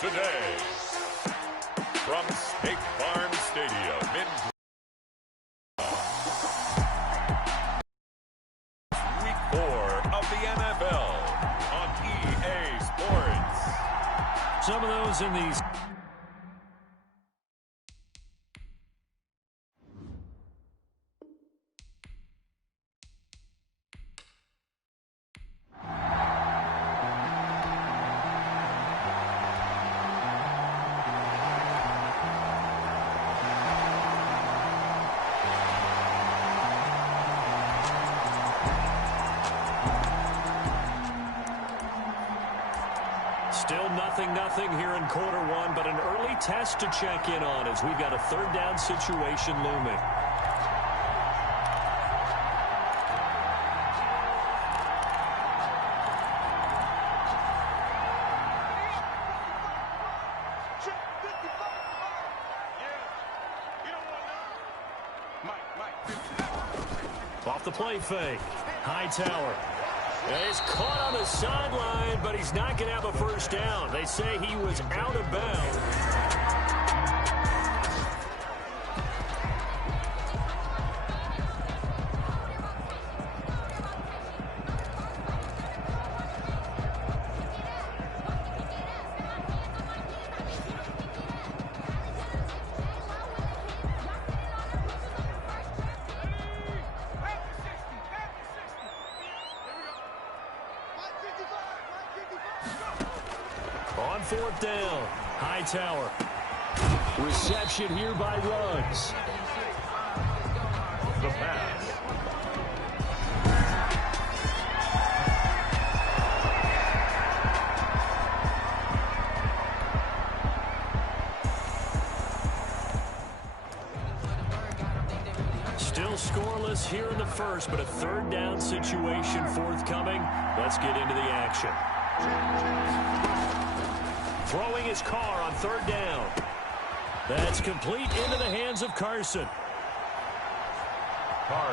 today. From State Farm Stadium in Week 4 of the NFL on EA Sports. Some of those in these. Still nothing here in quarter one, but an early test to check in on as we've got a third down situation looming. Off the play fake. Hightower. He's caught on the sideline, but he's not going to have a first down. They say he was out of bounds. On fourth down, Hightower. Reception here by Ruggs. The pass. Still scoreless here in the first, but a third down situation forthcoming. Let's get into the action. Throwing his car on third down. That's complete into the hands of Carson.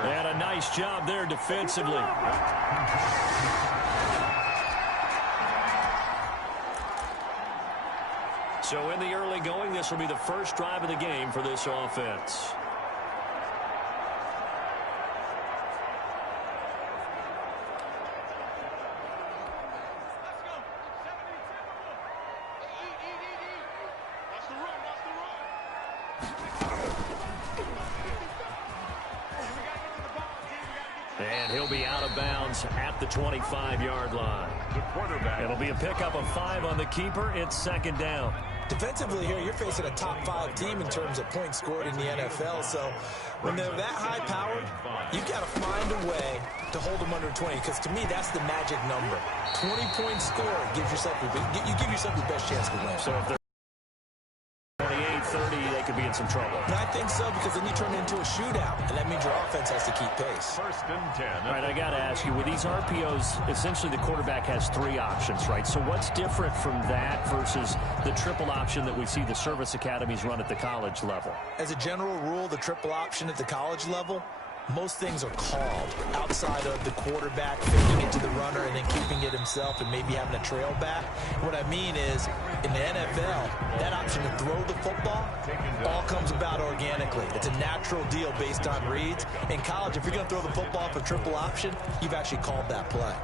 And a nice job there defensively. So in the early going, this will be the first drive of the game for this offense. And he'll be out of bounds at the 25-yard line. The quarterback. It'll be a pickup of 5 on the keeper. It's second down. Defensively here, you're facing a top-5 team in terms of points scored in the NFL. So when they're that high-powered, you've got to find a way to hold them under 20. Because to me, that's the magic number. 20 points scored gives yourself you give yourself your best chance to win. So if they're 28-30, they could be in some trouble. And I think so, because then you turn it into a shootout, and that means your offense has to keep pace. First and 10. All right, I got to ask you, with these RPOs, essentially the quarterback has 3 options, right? So what's different from that versus the triple option that we see the service academies run at the college level? As a general rule, the triple option at the college level, most things are called outside of the quarterback faking it to the runner and then keeping it himself and maybe having a trail back. What I mean is, in the NFL, that option to throw the football all comes about organically. It's a natural deal based on reads. In college, if you're going to throw the football for triple option, you've actually called that play.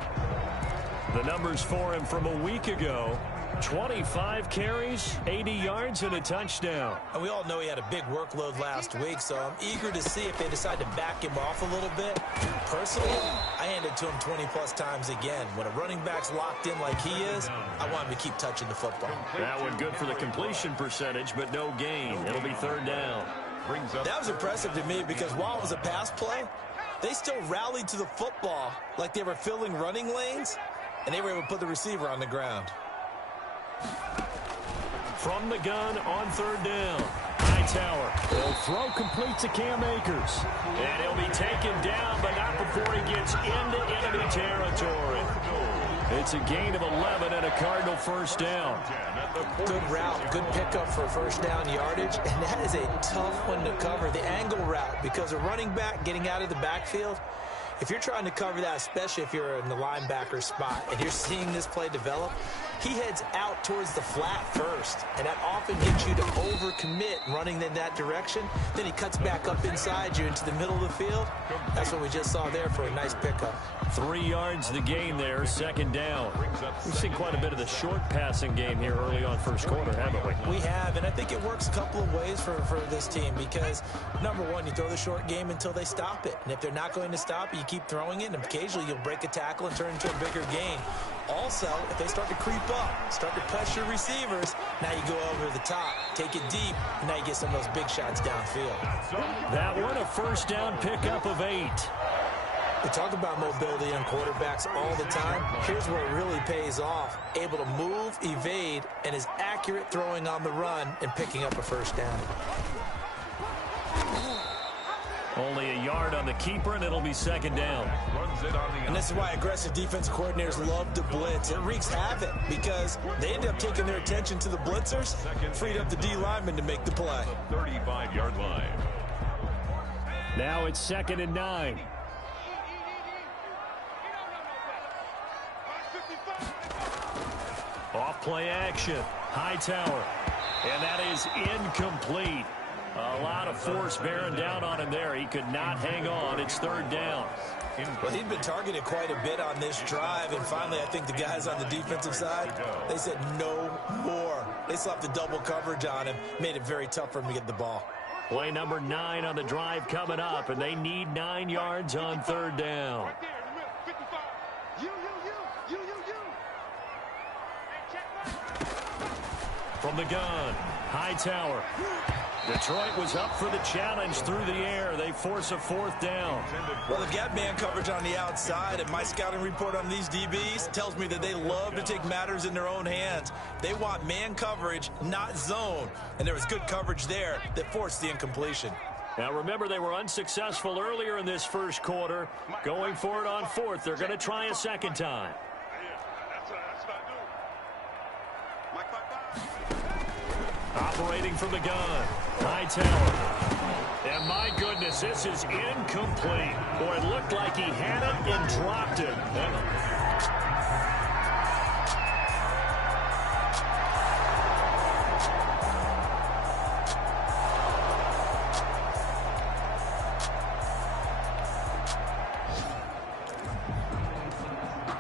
The numbers for him from a week ago: 25 carries, 80 yards, and a touchdown. And we all know he had a big workload last week, so I'm eager to see if they decide to back him off a little bit. Personally, I hand it to him 20-plus times again. When a running back's locked in like he is, I want him to keep touching the football. That one good for the completion percentage, but no gain. It'll be third down. That was impressive to me because while it was a pass play, they still rallied to the football like they were filling running lanes, and they were able to put the receiver on the ground. From the gun on third down, Hightower. The throw complete to Cam Akers. And he'll be taken down, but not before he gets into enemy territory. It's a gain of 11 and a Cardinal first down. Good route, good pickup for first down yardage, and that is a tough one to cover, the angle route, because a running back getting out of the backfield, if you're trying to cover that, especially if you're in the linebacker spot and you're seeing this play develop, he heads out towards the flat first, and that often gets you to overcommit running in that direction. Then he cuts back up inside you into the middle of the field. That's what we just saw there for a nice pickup. 3 yards the gain there, second down. We've seen quite a bit of the short passing game here early on first quarter, haven't we? We have, and I think it works a couple of ways for this team because, number one, you throw the short game until they stop it. And if they're not going to stop it, you keep throwing it, and occasionally you'll break a tackle and turn it into a bigger gain. Also, if they start to creep up, start to pressure receivers, now you go over the top, take it deep, and now you get some of those big shots downfield. That one, a first down pickup of 8. We talk about mobility on quarterbacks all the time. Here's where it really pays off. Able to move, evade, and is accurate throwing on the run and picking up a first down. Only a yard on the keeper, and it'll be second down. And this is why aggressive defense coordinators love to blitz. It wreaks havoc because they end up taking their attention to the blitzers, freed up the D lineman to make the play. 35-yard line. Now it's 2nd and 9. Off play action. Hightower. And that is incomplete. A lot of force bearing down on him there. He could not hang on. It's 3rd down. Well, he'd been targeted quite a bit on this drive, and finally I think the guys on the defensive side, they said no more. They slapped the double coverage on him, made it very tough for him to get the ball. Play number 9 on the drive coming up, and they need 9 yards on 3rd down. From the gun, Hightower. Detroit was up for the challenge through the air. They force a 4th down. Well, they've got man coverage on the outside, and my scouting report on these DBs tells me that they love to take matters in their own hands. They want man coverage, not zone. And there was good coverage there that forced the incompletion. Now, remember, they were unsuccessful earlier in this first quarter. Going for it on 4th. They're going to try a second time. Operating from the gun, Hightower. And my goodness, this is incomplete. Boy, it looked like he had it and dropped it.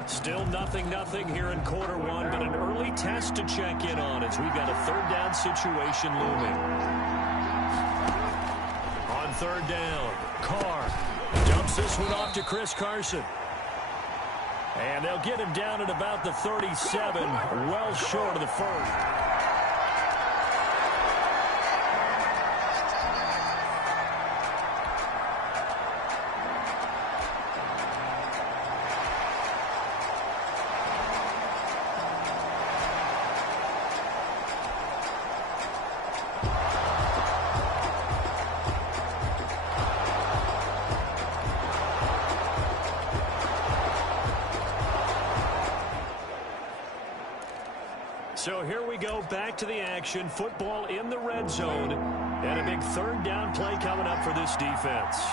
Still nothing here in quarter 1, but an early test to check in on as we've got a 3rd down situation looming. On 3rd down, Carr dumps this one off to Chris Carson. And they'll get him down at about the 37, well short of the 1st. So here we go, back to the action. Football in the red zone. And a big 3rd down play coming up for this defense.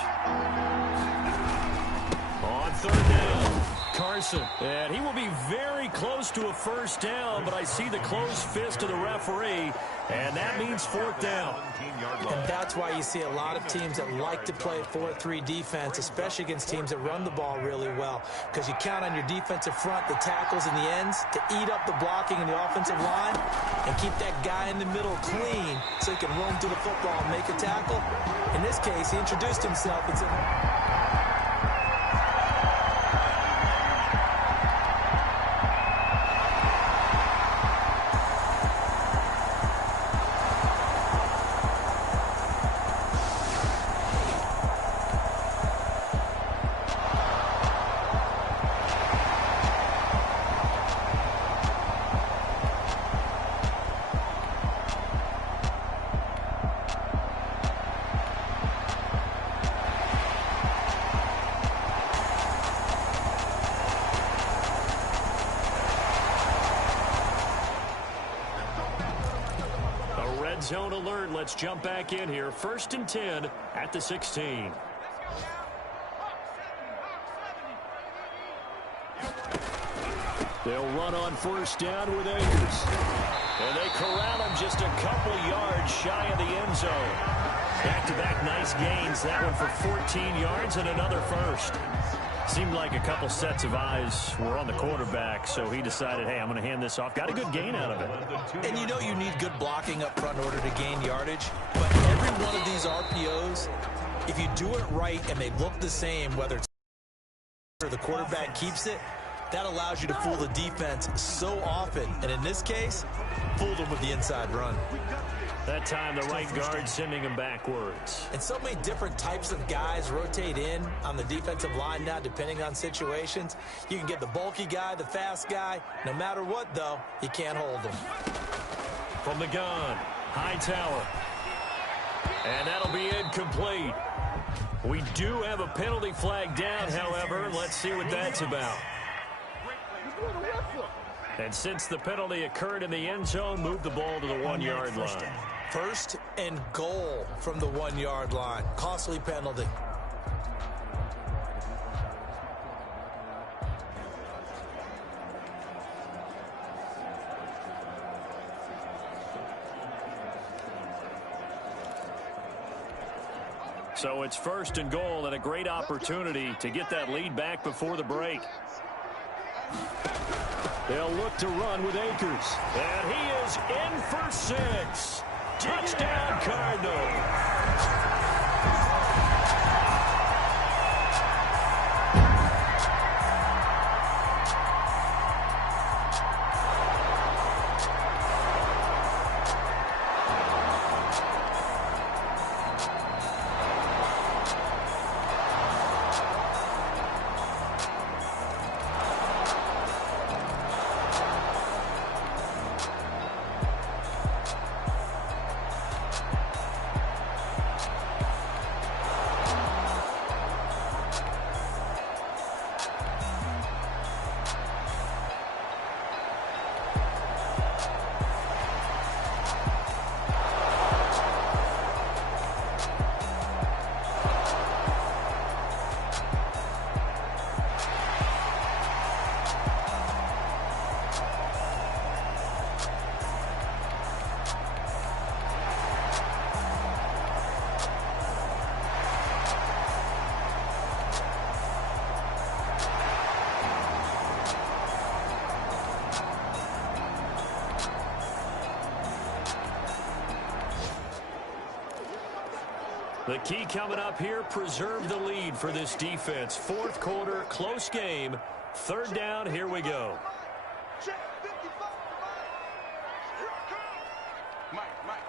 On 3rd down, Carson. And he will be very close to a first down, but I see the closed fist of the referee, and that means 4th down. And that's why you see a lot of teams that like to play 4-3 defense, especially against teams that run the ball really well, because you count on your defensive front, the tackles and the ends, to eat up the blocking in the offensive line and keep that guy in the middle clean so he can roam through the football and make a tackle. In this case, he introduced himself and said, Zone alert. Let's jump back in here. 1st and 10 at the 16. They'll run on first down with Akers. And they corral him just a couple yards shy of the end zone. Back-to-back nice gains. That one for 14 yards and another first. Seemed like a couple sets of eyes were on the quarterback, so he decided, hey, I'm going to hand this off. Got a good gain out of it. And you know you need good blocking up front in order to gain yardage. But every one of these RPOs, if you do it right and they look the same, whether it's or the quarterback keeps it, that allows you to fool the defense so often. And in this case, fooled them with the inside run. That time, the right guard sending him backwards. And so many different types of guys rotate in on the defensive line now, depending on situations. You can get the bulky guy, the fast guy. No matter what, though, you can't hold them. From the gun, Hightower. And that'll be incomplete. We do have a penalty flag down, however. Let's see what that's about. And since the penalty occurred in the end zone, move the ball to the 1-yard line. First and goal from the 1-yard line. Costly penalty. So it's first and goal and a great opportunity to get that lead back before the break. They'll look to run with Akers. And he is in for 6. Touchdown, Cardinals. The key coming up here, preserve the lead for this defense. Fourth quarter, close game. Third down, here we go. Check 55. Mike,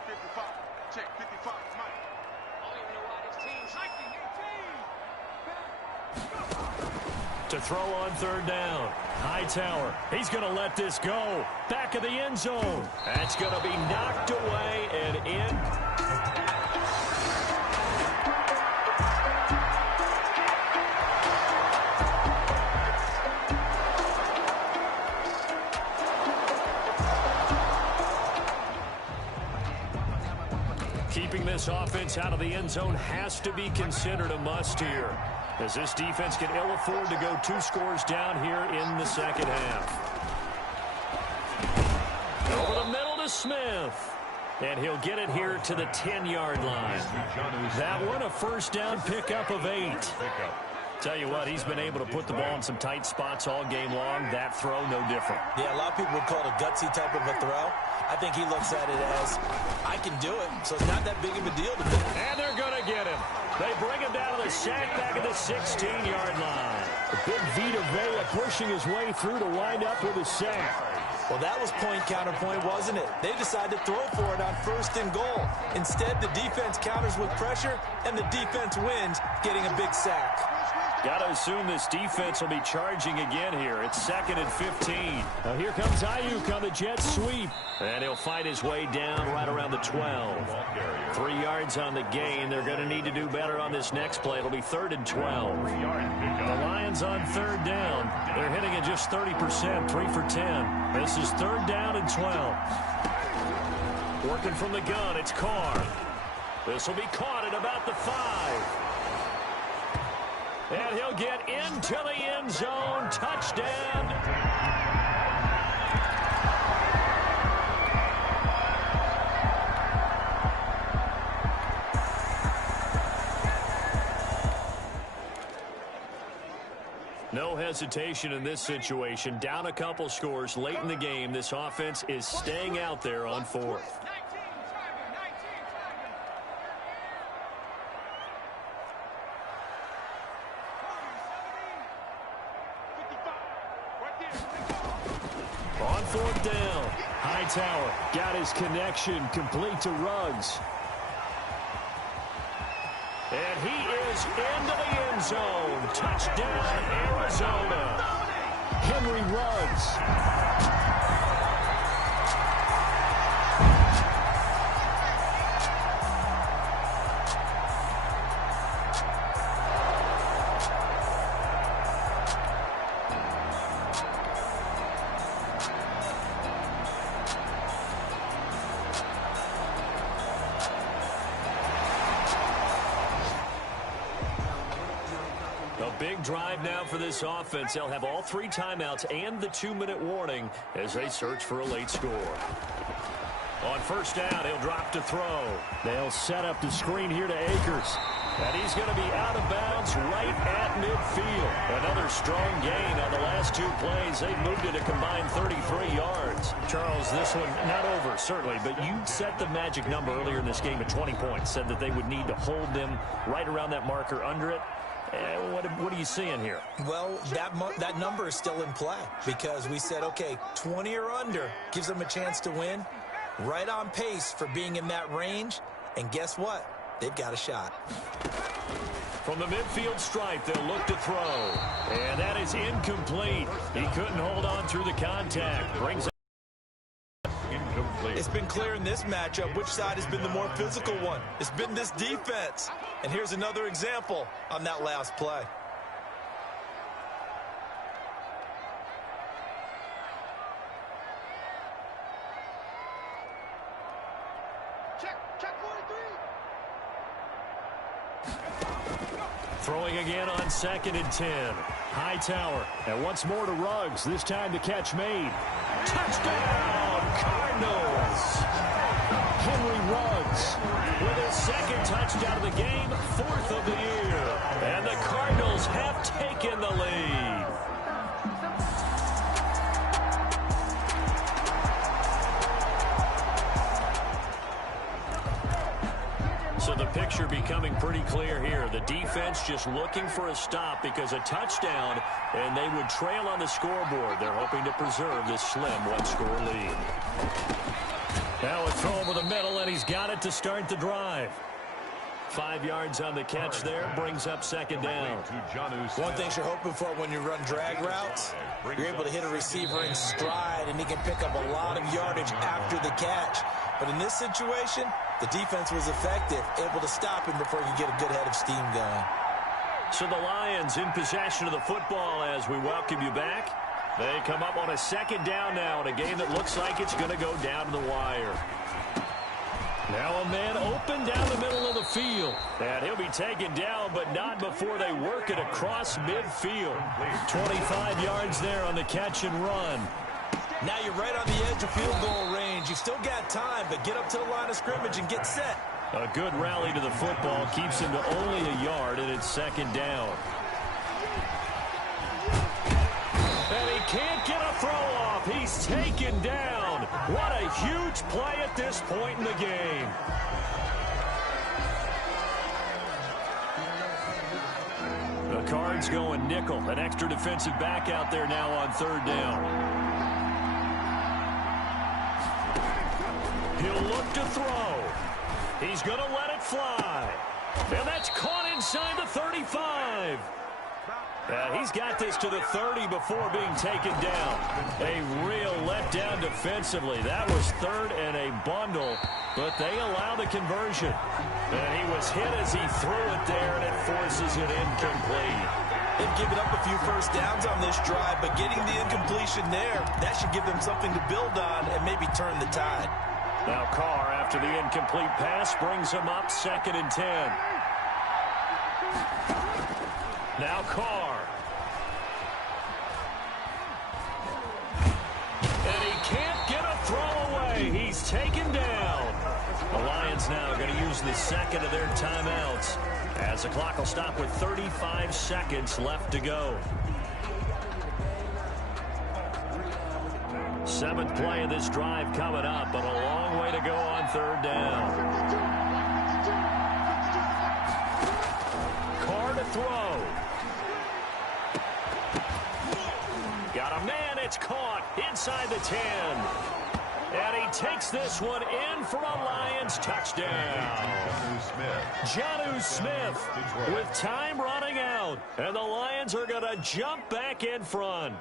55. Check 55, Mike. I don't even know why this team's To throw on third down. Hightower, he's going to let this go. Back of the end zone. That's going to be knocked away and in. Keeping this offense out of the end zone has to be considered a must here, as this defense can ill afford to go 2 scores down here in the second half. Over the middle to Smith. And he'll get it here to the 10-yard line. That one, a first down pickup of 8. Tell you what, he's been able to put the ball in some tight spots all game long. That throw, no different. Yeah, a lot of people would call it a gutsy type of a throw. I think he looks at it as, I can do it, so it's not that big of a deal to me. And they're going to get him. They bring him down to the sack back at the 16-yard line. The big Vita Vea pushing his way through to wind up with a sack. Well, that was point counterpoint, wasn't it? They decided to throw for it on first and goal. Instead, the defense counters with pressure, and the defense wins, getting a big sack. Got to assume this defense will be charging again here. It's 2nd and 15. Now here comes Ayuk on the jet sweep. And he'll fight his way down right around the 12. 3 yards on the gain. They're going to need to do better on this next play. It'll be 3rd and 12. The Lions on 3rd down. They're hitting at just 30%, 3 for 10. This is 3rd down and 12. Working from the gun, it's Carr. This will be caught at about the 5. And he'll get into the end zone. Touchdown. No hesitation in this situation. Down a couple scores late in the game. This offense is staying out there on fourth. On fourth down, Hightower got his connection complete to Ruggs. And he is into the end zone. Touchdown, Arizona. Henry Ruggs. Big drive now for this offense. They'll have all 3 timeouts and the 2-minute warning as they search for a late score. On first down, he'll drop to throw. They'll set up the screen here to Akers. And he's going to be out of bounds right at midfield. Another strong gain on the last 2 plays. They've moved it a combined 33 yards. Charles, this one not over, certainly, but you set the magic number earlier in this game at 20 points. Said that they would need to hold them right around that marker under it. What are you seeing here? Well, that number is still in play because we said, okay, 20 or under gives them a chance to win. Right on pace for being in that range. And guess what? They've got a shot. From the midfield stripe, they'll look to throw. And that is incomplete. He couldn't hold on through the contact. Brings it incomplete. It's been clear in this matchup which side has been the more physical one. It's been this defense. And here's another example on that last play. Check 43. Throwing again on 2nd and 10. Hightower. And once more to Ruggs. This time the catch made. Touchdown, Cardinals. Henry Ruggs with his 2nd touchdown of the game, 4th of the year. And the Cardinals have taken the lead. So the picture becoming pretty clear here. The defense just looking for a stop because a touchdown, and they would trail on the scoreboard. They're hoping to preserve this slim 1-score lead. Now a throw over the middle, and he's got it to start the drive. 5 yards on the catch there, brings up 2nd down. One thing you're hoping for when you run drag routes, you're able to hit a receiver in stride, and he can pick up a lot of yardage after the catch. But in this situation, the defense was effective, able to stop him before he could get a good head of steam going. So the Lions in possession of the football as we welcome you back. They come up on a 2nd down now in a game that looks like it's going to go down to the wire. Now a man open down the middle of the field. And he'll be taken down, but not before they work it across midfield. 25 yards there on the catch and run. Now you're right on the edge of field goal range. You've still got time, but get up to the line of scrimmage and get set. A good rally to the football keeps him to only a yard, and it's 2nd down. And he can't get a throw off. He's taken down. What a huge play at this point in the game. The Cards going nickel. An extra defensive back out there now on 3rd down. He'll look to throw. He's going to let it fly. And that's caught inside the 35. He's got this to the 30 before being taken down. A real letdown defensively. That was 3rd and a bundle, but they allow the conversion. And he was hit as he threw it there, and it forces it incomplete. They've given up a few first downs on this drive, but getting the incompletion there, that should give them something to build on and maybe turn the tide. Now Carr, after the incomplete pass, brings him up 2nd and 10. Now Carr. And he can't get a throw away. He's taken down. The Lions now are going to use the 2nd of their timeouts as the clock will stop with 35 seconds left to go. Seventh play of this drive coming up, but a long way to go on third down. Carr to throw. Got a man, it's caught inside the 10. And he takes this one in for a Lions touchdown. Jonnu Smith with time running out. And the Lions are going to jump back in front.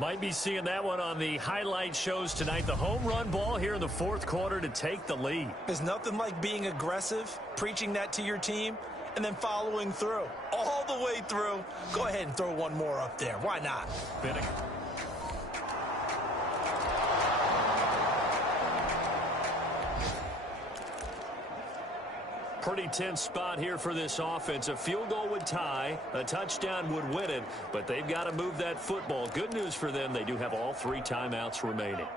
Might be seeing that one on the highlight shows tonight. The home run ball here in the fourth quarter to take the lead. There's nothing like being aggressive, preaching that to your team, and then following through. All the way through. Go ahead and throw one more up there. Why not? Binnick. Pretty tense spot here for this offense. A field goal would tie, a touchdown would win it, but they've got to move that football. Good news for them, they do have all 3 timeouts remaining.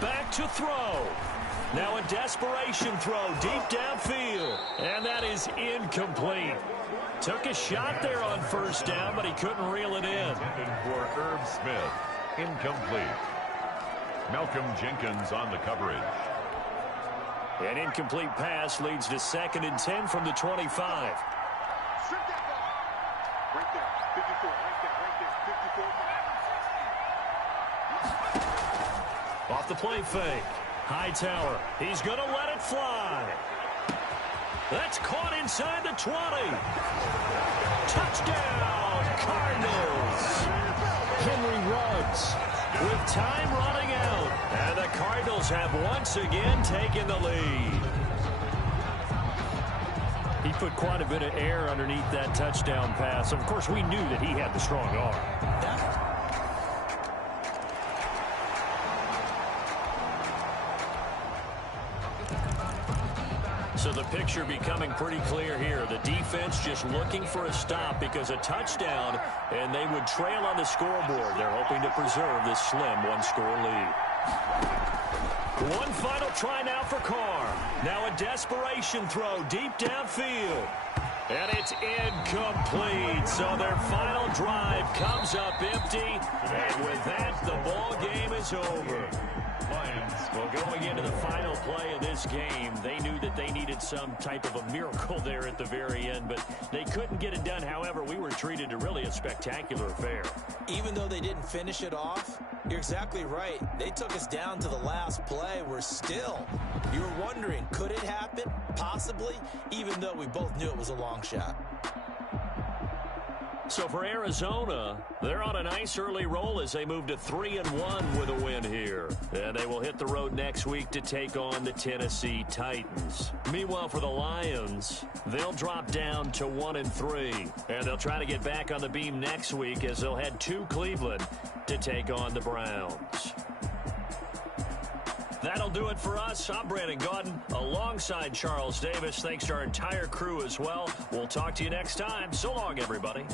Back to throw. Now a desperation throw deep downfield, and that is incomplete. Took a shot there on first down, but he couldn't reel it in. Intended for Herb Smith. Incomplete. Malcolm Jenkins on the coverage. An incomplete pass leads to 2nd and 10 from the 25. Strip that ball. Right there. 54. Right there. 54. Off the play fake. Hightower. He's going to let it fly. That's caught inside the 20. Touchdown, Cardinals. Henry Ruggs with time running out. And the Cardinals have once again taken the lead. He put quite a bit of air underneath that touchdown pass. Of course, we knew that he had the strong arm. Yeah. So the picture becoming pretty clear here. The defense just looking for a stop because a touchdown, and they would trail on the scoreboard. They're hoping to preserve this slim one-score lead. One final try now for Carr. Now a desperation throw deep downfield. And it's incomplete. So their final drive comes up empty. And with that, the ball game is over. Well, going into the final play of this game, they knew that they needed some type of a miracle there at the very end, but they couldn't get it done. However, we were treated to really a spectacular affair. Even though they didn't finish it off, you're exactly right. They took us down to the last play. We're still. You were wondering, could it happen? Possibly, even though we both knew it was a long shot. So for Arizona, they're on a nice early roll as they move to 3-1 with a win here. And they will hit the road next week to take on the Tennessee Titans. Meanwhile, for the Lions, they'll drop down to 1-3. And they'll try to get back on the beam next week as they'll head to Cleveland to take on the Browns. That'll do it for us. I'm Brandon Gaudin alongside Charles Davis. Thanks to our entire crew as well. We'll talk to you next time. So long, everybody.